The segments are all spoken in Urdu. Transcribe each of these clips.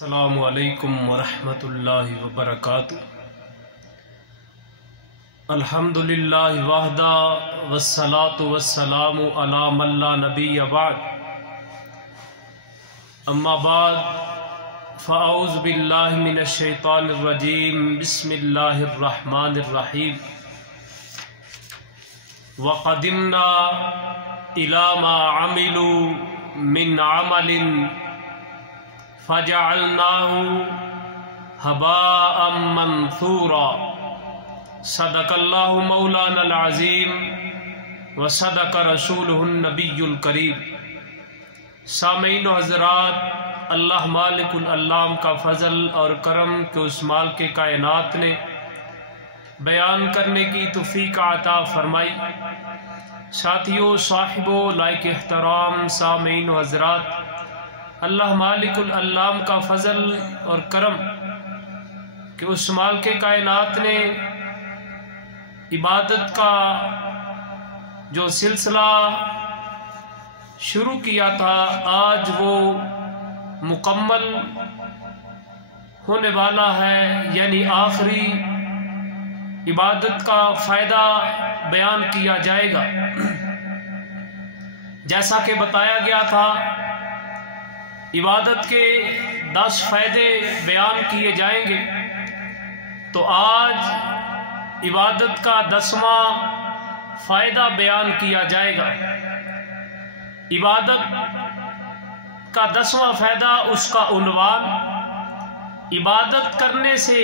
السلام علیکم ورحمۃ اللہ وبرکاتہ۔ الحمدللہ وحدہ والصلاة والسلام علی من لا نبی بعد، اما بعد فاعوذ باللہ من الشیطان الرجیم، بسم اللہ الرحمن الرحیم۔ وقدمنا الی ما عملوا من عمل فجعلناه هباء منثورا۔ صدق اللہ مولانا العظیم وصدق رسولہ النبی الکریم۔ سامعین و حضرات، اللہ مالک العلام کا فضل اور کرم کے اس مالک کائنات نے بیان کرنے کی توفیق عطا فرمائی۔ ساتھیوں، صاحبوں، لائق احترام سامعین و حضرات، اللہ مالک العلام کا فضل اور کرم کہ اس مالک کائنات نے عبادت کا جو سلسلہ شروع کیا تھا آج وہ مکمل ہونے والا ہے، یعنی آخری عبادت کا فائدہ بیان کیا جائے گا۔ جیسا کہ بتایا گیا تھا عبادت کے 10 فائدے بیان کیے جائیں گے، تو آج عبادت کا 10واں فائدہ بیان کیا جائے گا۔ عبادت کا 10واں فائدہ، اس کا عنوان عبادت کرنے سے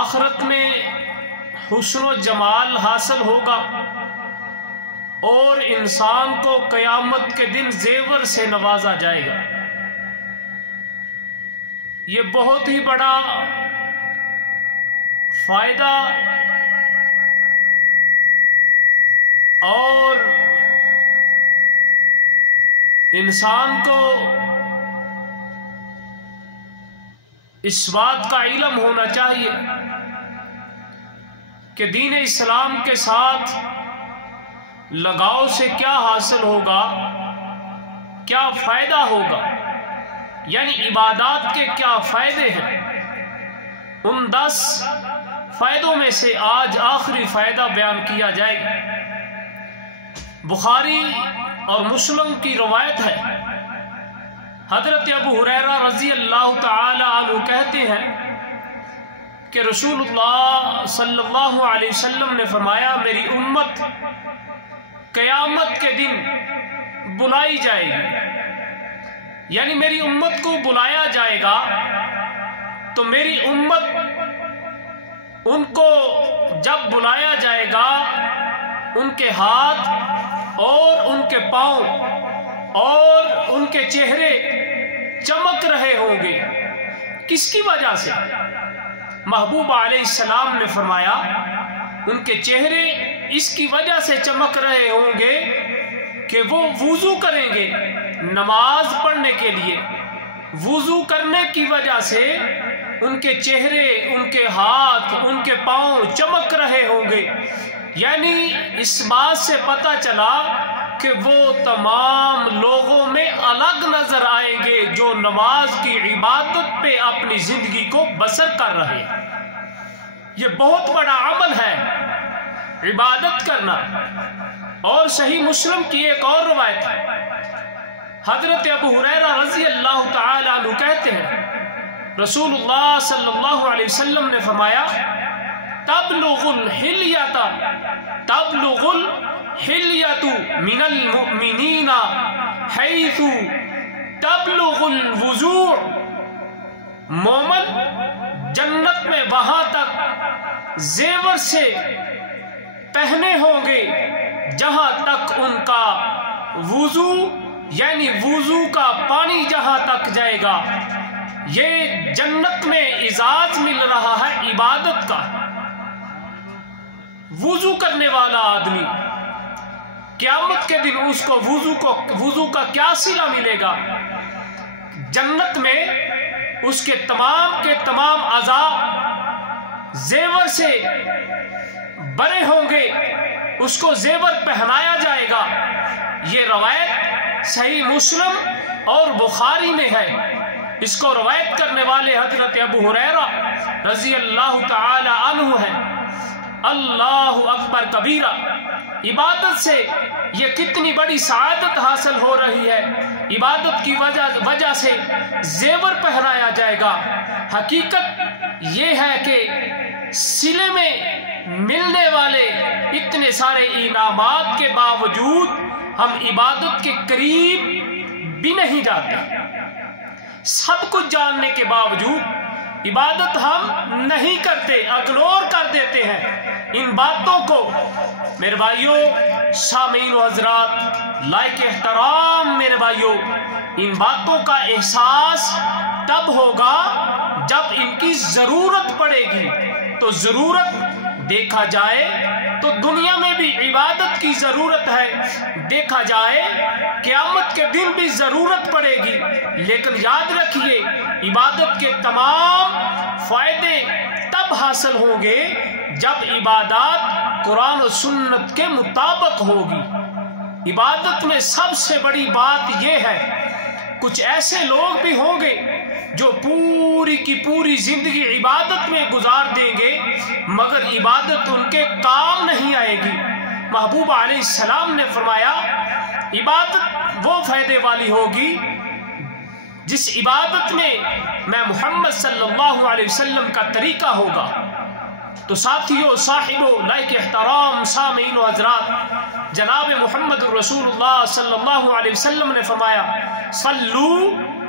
آخرت میں حسن و جمال حاصل ہوگا اور انسان کو قیامت کے دن زیور سے نوازا جائے گا۔ یہ بہت ہی بڑا فائدہ اور انسان کو اس بات کا علم ہونا چاہیے کہ دین اسلام کے ساتھ لگاؤ سے کیا حاصل ہوگا، کیا فائدہ ہوگا، یعنی عبادات کے کیا فائدے ہیں۔ ان 10 فائدوں میں سے آج آخری فائدہ بیان کیا جائے گا۔ بخاری اور مسلم کی روایت ہے، حضرت ابو ہریرہ رضی اللہ تعالی عنہ کہتے ہیں کہ رسول اللہ صلی اللہ علیہ وسلم نے فرمایا، میری امت قیامت کے دن بلائی جائے گی، یعنی میری امت کو بلایا جائے گا تو میری امت ان کو جب بلایا جائے گا ان کے ہاتھ اور ان کے پاؤں اور ان کے چہرے چمک رہے ہوں گے۔ کس کی وجہ سے؟ محبوب علیہ السلام نے فرمایا ان کے چہرے اس کی وجہ سے چمک رہے ہوں گے کہ وہ وضو کریں گے نماز پڑھنے کے لیے۔ وضو کرنے کی وجہ سے ان کے چہرے، ان کے ہاتھ، ان کے پاؤں چمک رہے ہوں گے، یعنی اس بات سے پتہ چلا کہ وہ تمام لوگوں میں الگ نظر آئیں گے جو نماز کی عبادت پہ اپنی زندگی کو بسر کر رہے ہیں۔ یہ بہت بڑا عمل ہے عبادت کرنا۔ اور صحیح مسلم کی ایک اور روایت ہے، حضرت ابو ہریرہ رضی اللہ تعالی عنہ کہتے ہیں رسول اللہ صلی اللہ علیہ وسلم نے فرمایا، تبلغ الحلیۃ من المؤمنین حیث تبلغ الوضوء۔ مومن جنت میں وہاں تک زیور سے پہنے ہوں گے جہاں تک ان کا وضو، یعنی وضو کا پانی جہاں تک جائے گا۔ یہ جنت میں اعزاز مل رہا ہے عبادت کا۔ وضو کرنے والا آدمی قیامت کے دن اس کو وضو کا کیا صلہ ملے گا؟ جنت میں اس کے تمام اعضاء زیور سے بنے ہوں گے، اس کو زیور پہنایا جائے گا۔ یہ روایت صحیح مسلم اور بخاری میں ہے۔ اس کو روایت کرنے والے حضرت ابو ہریرہ رضی اللہ تعالی عنہ ہے۔ اللہ اکبر کبیرہ، عبادت سے یہ کتنی بڑی سعادت حاصل ہو رہی ہے۔ عبادت کی وجہ سے زیور پہنایا جائے گا۔ حقیقت یہ ہے کہ صلے میں ملنے والے اتنے سارے انعامات کے باوجود ہم عبادت کے قریب بھی نہیں جاتے۔ سب کچھ جاننے کے باوجود عبادت ہم نہیں کرتے، اگنور کر دیتے ہیں۔ ان باتوں کو میرے بھائیوں، سامعین و حضرات، لائق احترام میرے بھائیوں، ان باتوں کا احساس تب ہوگا جب ان کی ضرورت پڑے گی۔ تو ضرورت دیکھا جائے تو دنیا میں بھی عبادت کی ضرورت ہے، دیکھا جائے قیامت کے دن بھی ضرورت پڑے گی۔ لیکن یاد رکھیے، عبادت کے تمام فائدے تب حاصل ہوں گے جب عبادات قرآن و سنت کے مطابق ہوگی۔ عبادت میں سب سے بڑی بات یہ ہے، کچھ ایسے لوگ بھی ہوں گے جو پوری کی پوری زندگی عبادت میں گزار دیں گے مگر عبادت ان کے کام نہیں آئے گی۔ محبوب علیہ السلام نے فرمایا، عبادت وہ فائدے والی ہوگی جس عبادت میں محمد صلی اللہ علیہ وسلم کا طریقہ ہوگا۔ تو ساتھیوں، صاحبوں، لائق احترام سامعین و حضرات، جناب محمد رسول اللہ صلی اللہ علیہ وسلم نے فرمایا، صلو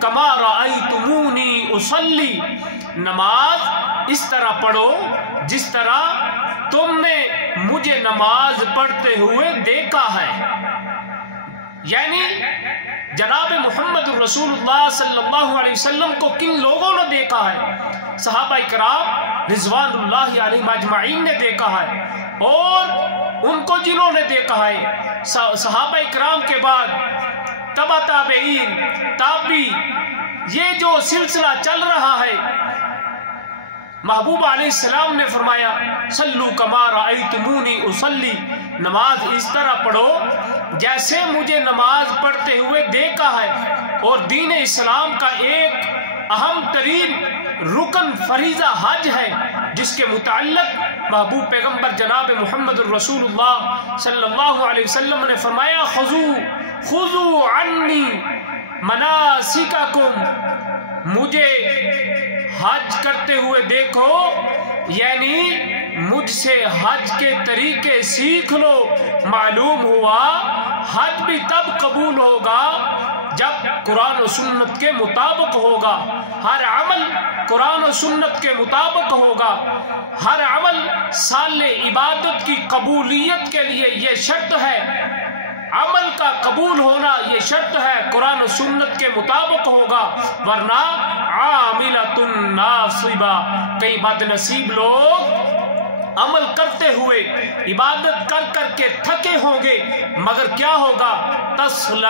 کما رأیتمونی اصلی، نماز اس طرح پڑھو جس طرح تم نے مجھے نماز پڑھتے ہوئے دیکھا ہے۔ یعنی جناب محمد رسول اللہ صلی اللہ علیہ وسلم کو کن لوگوں نے دیکھا ہے؟ صحابہ کرام رضوان اللہ علیہم اجمعین نے دیکھا ہے، اور ان کو جنہوں نے دیکھا ہے صحابہ کرام کے بعد تبع تابعین، تابعی، یہ جو سلسلہ چل رہا ہے، محبوب علیہ السلام نے فرمایا، صلو کما رأیتمونی اصلی، نماز اس طرح پڑھو جیسے مجھے نماز پڑھتے ہوئے دیکھا ہے۔ اور دین اسلام کا ایک اہم ترین رکن فریضہ حج ہے، جس کے متعلق محبوب پیغمبر جناب محمد رسول اللہ صلی اللہ علیہ وسلم نے فرمایا، خذوا عنی مناسککم، مجھے حج کرتے ہوئے دیکھو، یعنی مجھ سے حج کے طریقے سیکھ لو۔ معلوم ہوا حج بھی تب قبول ہوگا جب قرآن و سنت کے مطابق ہوگا، ہر عمل قرآن و سنت کے مطابق ہوگا، ہر عمل سال عبادت کی قبولیت کے لیے یہ شرط ہے، عمل کا قبول ہونا یہ شرط ہے، قرآن و سنت کے مطابق ہوگا، ورنہ عاملۃ ناصبہ، کئی بد نصیب لوگ عمل کرتے ہوئے عبادت کر کر کے تھکے ہوں گے، مگر کیا ہوگا؟ تصلی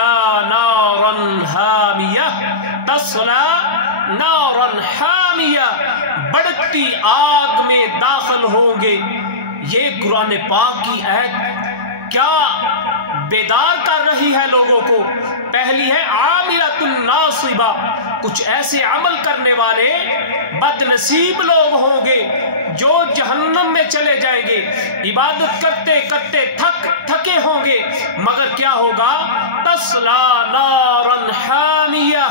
نارا حامیہ، تصلی نارا حامیہ، بڑھتی آگ میں داخل ہوں گے۔ یہ قرآن پاک کی آیت کیا بیدار کر رہی ہے لوگوں کو؟ پہلی ہے عاملۃ ناصبہ، کچھ ایسے عمل کرنے والے بد نصیب لوگ ہوں گے جو جہنم میں چلے جائیں گے، عبادت کرتے کرتے تھکے ہوں گے، مگر کیا ہوگا؟ تصلی نارا حامیہ،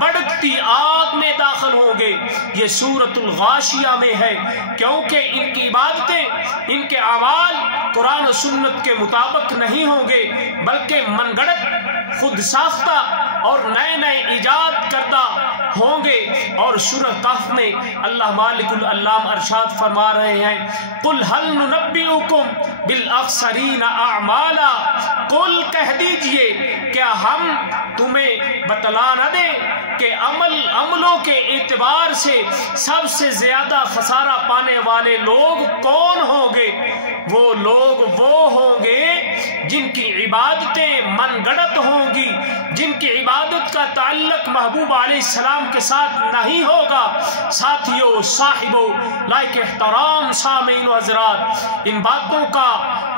بڑھتی آگ میں داخل ہوں گے۔ یہ سورۃ الغاشیہ میں ہے، کیونکہ ان کی عبادتیں، ان کے اعمال قرآن و سنت کے مطابق نہیں ہوں گے، بلکہ من گھڑت، خود ساختہ اور نئے نئے ایجاد کردہ ہوں گے۔ اور سورہ کہف میں اللہ مالک العلام ارشاد فرما رہے ہیں، قل هل ننبئکم بالاخسرین اعمالا، قل کہہ دیجئے کیا ہم تمہیں بتلا نہ دیں کہ عملوں کے اعتبار سے سب سے زیادہ خسارہ پانے والے لوگ کون ہوں گے؟ وہ لوگ وہ ہوں گے جن کی عبادتیں من گھڑت ہوں گی، جن کی عبادت کا تعلق محبوب علیہ السلام کے ساتھ نہیں ہوگا۔ ساتھیوں، صاحبوں، لائق احترام سامعین و حضرات، ان باتوں کا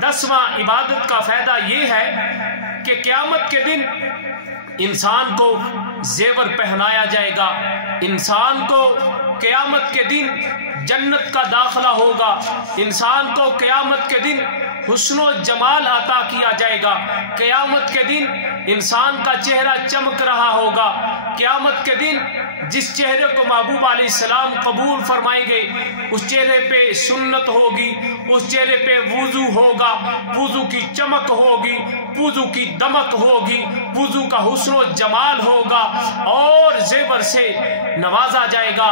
10واں عبادت کا فائدہ یہ ہے کہ قیامت کے دن انسان کو زیور پہنایا جائے گا، انسان کو قیامت کے دن جنت کا داخلہ ہوگا، انسان کو قیامت کے دن حسن و جمال عطا کیا جائے گا، قیامت کے دن انسان کا چہرہ چمک رہا ہوگا، قیامت کے دن جس چہرے کو محبوب علیہ السلام قبول فرمائیں گے اس چہرے پہ سنت ہوگی، اس چہرے پہ وضو ہوگا، وضو کی چمک ہوگی، وضو کی دمک ہوگی، وضو کا حسن و جمال ہوگا، اور زیور سے نوازا جائے گا،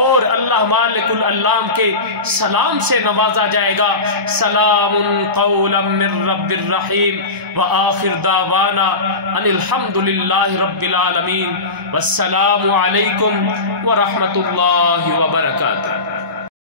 اور اللہ مالک العلام کے سلام سے نوازا جائے گا۔ سلام قولا من رب الرحیم وآخر دعوانا ان الحمد للہ رب العالمین، والسلام علیکم ورحمۃ اللہ وبرکاتہ۔